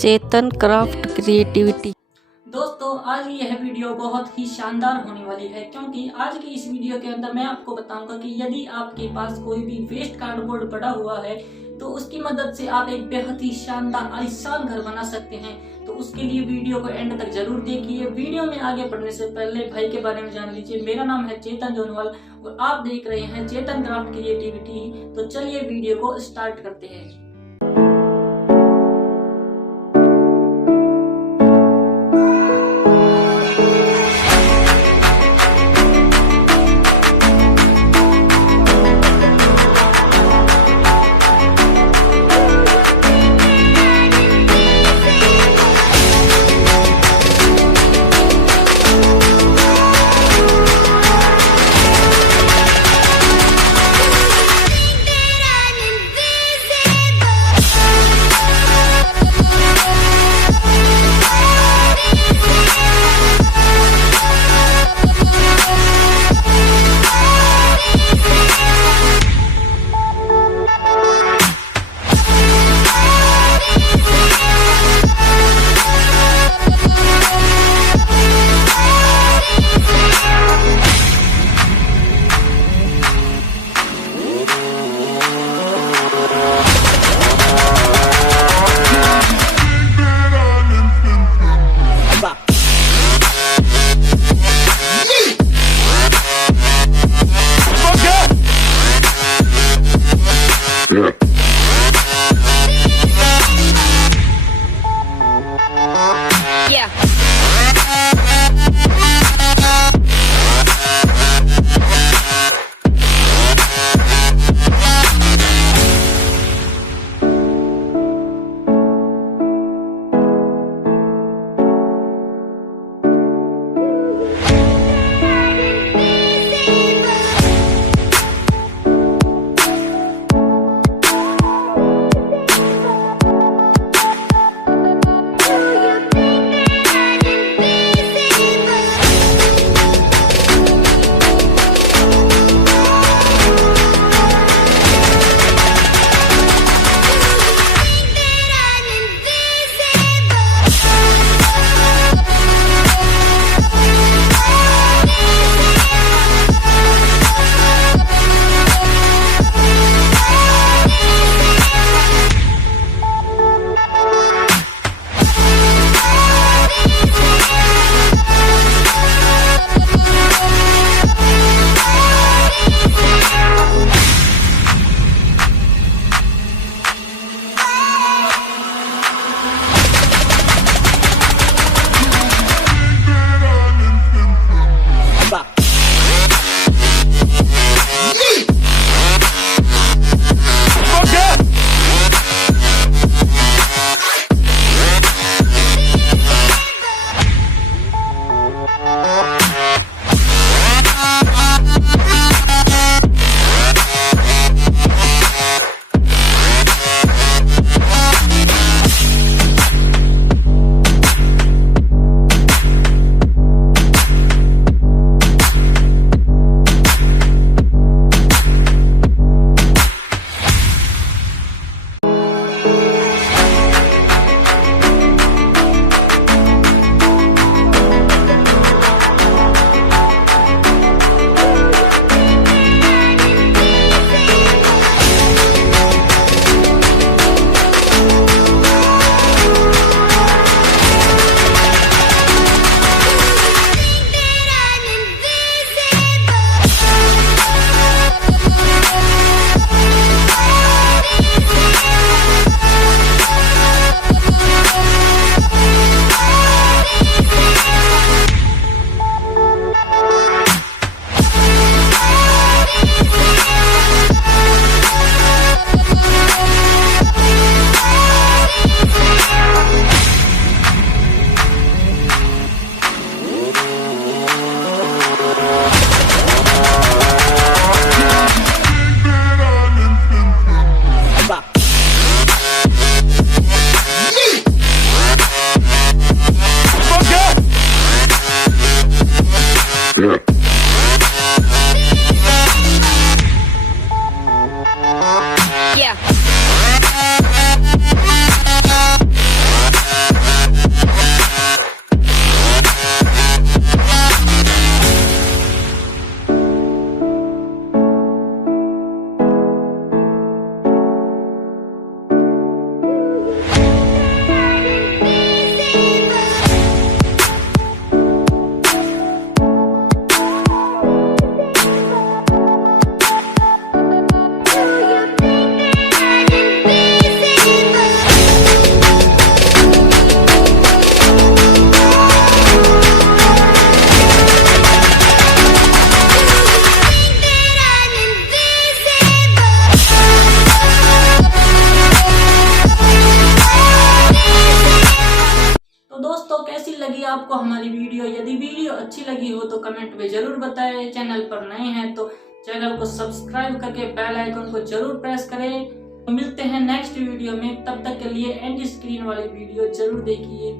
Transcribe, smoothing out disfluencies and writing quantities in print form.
चेतन craft creativity. दोस्तों, आज की यह वीडियो बहुत ही शानदार होने वाली है, क्योंकि आज की इस वीडियो के अंदर मैं आपको बताऊंगा कि यदि आपके पास कोई भी वेस्ट कार्डबोर्ड पड़ा हुआ है तो उसकी मदद से आप एक बेहद ही शानदार आलीशान घर बना सकते हैं। तो उसके लिए वीडियो को एंड तक जरूर देखिए। वीडियो में आगे बढ़ने से पहले भाई के बारे में जान लीजिए। मेरा नाम है चेतन जोनवाल और आप देख रहे हैं चेतन क्राफ्ट क्रिएटिविटी। तो चलिए वीडियो को स्टार्ट करते हैं। आपको हमारी वीडियो। यदि वीडियो अच्छी लगी हो तो कमेंट में जरूर बताएं। चैनल पर नए हैं तो चैनल को सब्सक्राइब करके बेल आइकन को जरूर प्रेस करें। तो मिलते हैं नेक्स्ट वीडियो में, तब तक के लिए एंड स्क्रीन वाली वीडियो जरूर देखिए।